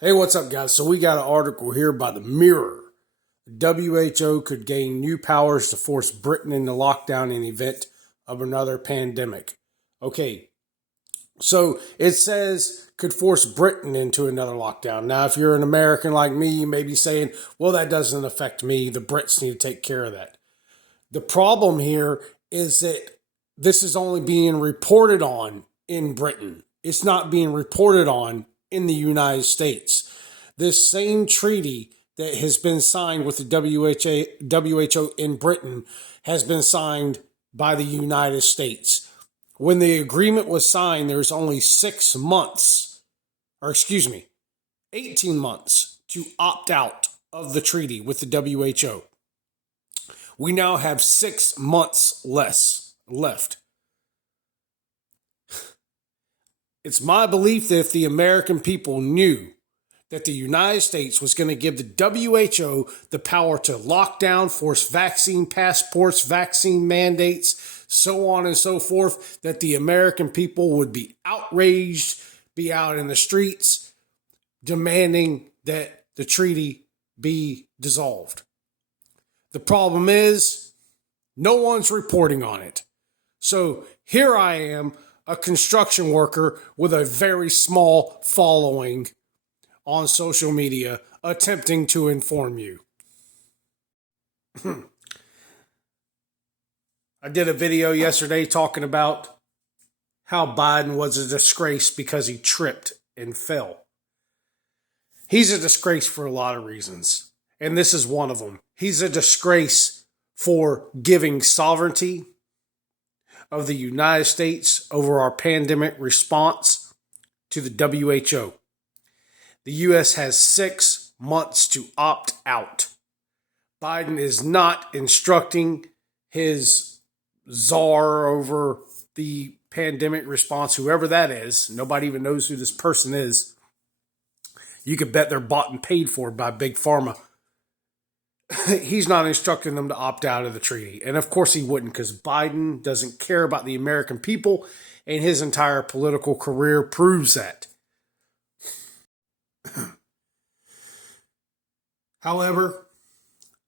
Hey, what's up, guys? So we got an article here by the Mirror. WHO could gain new powers to force Britain into lockdown in event of another pandemic. Okay, so it says could force Britain into another lockdown. Now, if you're an American like me, you may be saying, well, that doesn't affect me. The Brits need to take care of that. The problem here is that this is only being reported on in Britain. It's not being reported on in the United States. This same treaty that has been signed with the WHO in Britain has been signed by the United States. When the agreement was signed, there's only 18 months to opt out of the treaty with the WHO. We now have 6 months left. It's my belief that if the American people knew that the United States was going to give the WHO the power to lock down, force vaccine passports, vaccine mandates, so on and so forth, that the American people would be outraged, be out in the streets, demanding that the treaty be dissolved. The problem is, no one's reporting on it. So here I am, a construction worker with a very small following on social media, attempting to inform you. I did a video yesterday talking about how Biden was a disgrace because he tripped and fell. He's a disgrace for a lot of reasons, and this is one of them. He's a disgrace for giving sovereignty of the United States over our pandemic response to the WHO. The U.S. has 6 months to opt out. Biden is not instructing his czar over the pandemic response, whoever that is. Nobody even knows who this person is. You could bet they're bought and paid for by Big Pharma. He's not instructing them to opt out of the treaty. And of course he wouldn't, because Biden doesn't care about the American people, and his entire political career proves that. However,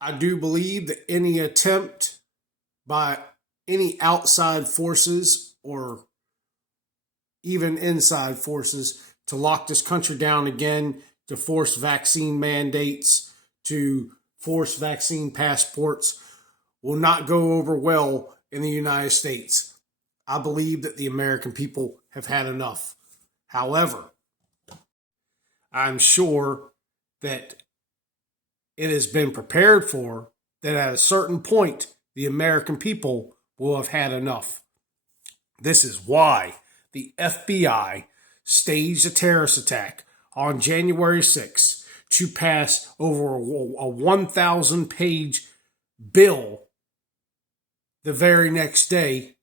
I do believe that any attempt by any outside forces or even inside forces to lock this country down again, to force vaccine mandates, to force vaccine passports, will not go over well in the United States. I believe that the American people have had enough. However, I'm sure that it has been prepared for that at a certain point, the American people will have had enough. This is why the FBI staged a terrorist attack on January 6th to pass over a 1,000-page bill the very next day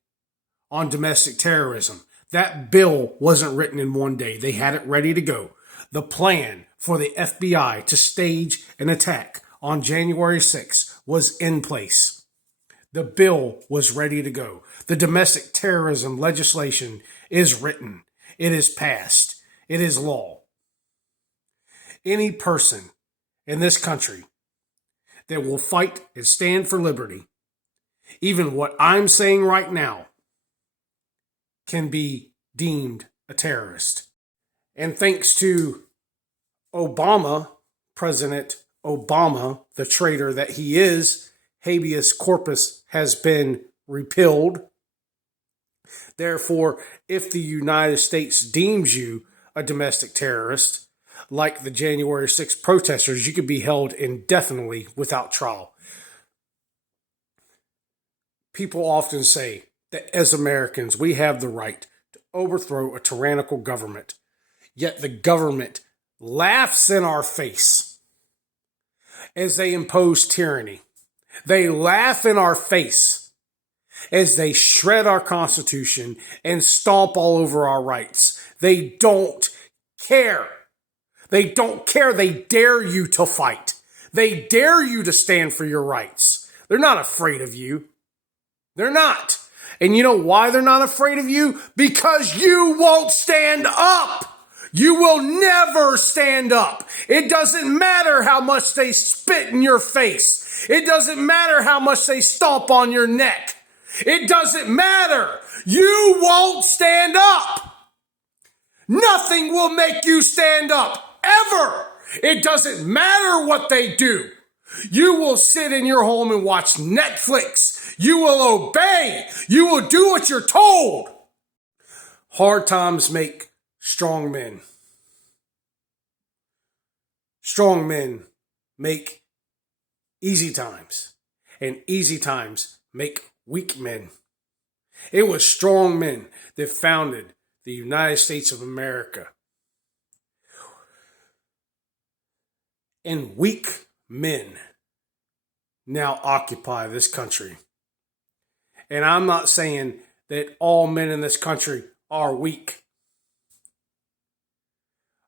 on domestic terrorism. That bill wasn't written in one day. They had it ready to go. The plan for the FBI to stage an attack on January 6th was in place. The bill was ready to go. The domestic terrorism legislation is written. It is passed. It is law. Any person in this country that will fight and stand for liberty, even what I'm saying right now, can be deemed a terrorist. And thanks to Obama, President Obama, the traitor that he is, habeas corpus has been repealed. Therefore, if the United States deems you a domestic terrorist, like the January 6th protesters, you could be held indefinitely without trial. People often say that as Americans, we have the right to overthrow a tyrannical government. Yet the government laughs in our face as they impose tyranny. They laugh in our face as they shred our Constitution and stomp all over our rights. They don't care. They don't care. They dare you to fight. They dare you to stand for your rights. They're not afraid of you. They're not. And you know why they're not afraid of you? Because you won't stand up. You will never stand up. It doesn't matter how much they spit in your face. It doesn't matter how much they stomp on your neck. It doesn't matter. You won't stand up. Nothing will make you stand up, ever. It doesn't matter what they do. You will sit in your home and watch Netflix. You will obey. You will do what you're told. Hard times make strong men. Strong men make easy times. And easy times make weak men. It was strong men that founded the United States of America. And weak men now occupy this country. And I'm not saying that all men in this country are weak.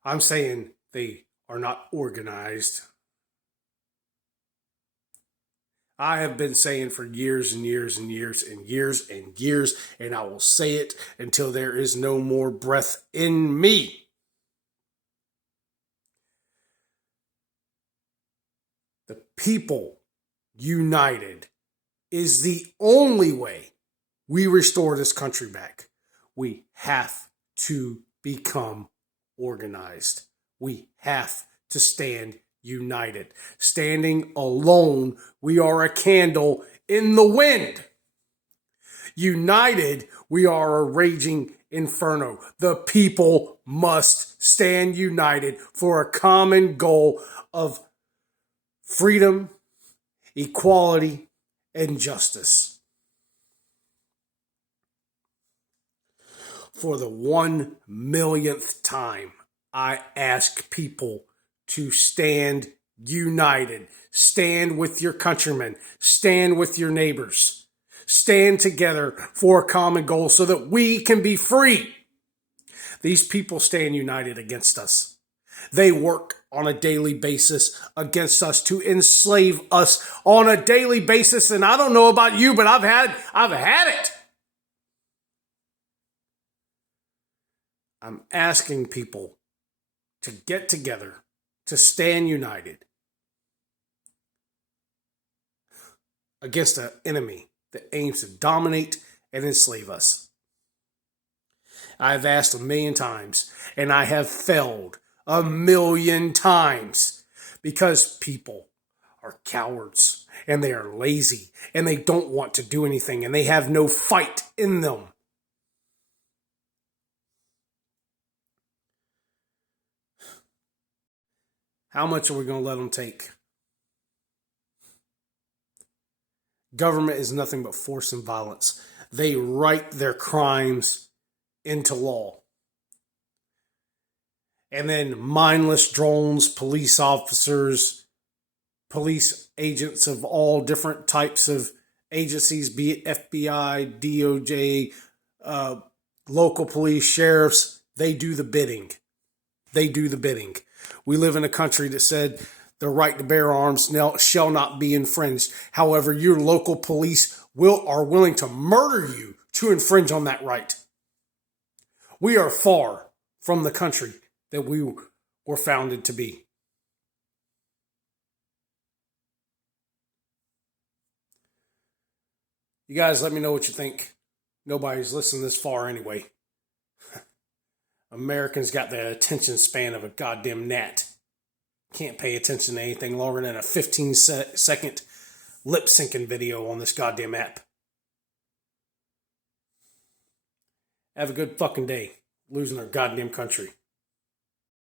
I'm saying they are not organized. I have been saying for years and years and years and years and years, and I will say it until there is no more breath in me. The people united is the only way we restore this country back. We have to become organized. We have to stand united. Standing alone, we are a candle in the wind. United, we are a raging inferno. The people must stand united for a common goal of freedom, equality, and justice. For the 1,000,000th time, I ask people to stand united. Stand with your countrymen. Stand with your neighbors. Stand together for a common goal so that we can be free. These people stand united against us. They work on a daily basis against us to enslave us on a daily basis. And I don't know about you, but I've had it. I'm asking people to get together, to stand united against an enemy that aims to dominate and enslave us. I've asked 1,000,000 times, and I have failed 1,000,000 times because people are cowards and they are lazy and they don't want to do anything and they have no fight in them. How much are we going to let them take? Government is nothing but force and violence. They write their crimes into law. And then mindless drones, police officers, police agents of all different types of agencies, be it FBI, DOJ, local police, sheriffs, they do the bidding. They do the bidding. We live in a country that said the right to bear arms shall not be infringed. However, your local police are willing to murder you to infringe on that right. We are far from the country that we were founded to be. You guys let me know what you think. Nobody's listening this far anyway. Americans got the attention span of a goddamn gnat. Can't pay attention to anything longer than a 15-second lip-syncing video on this goddamn app. Have a good fucking day. Losing our goddamn country.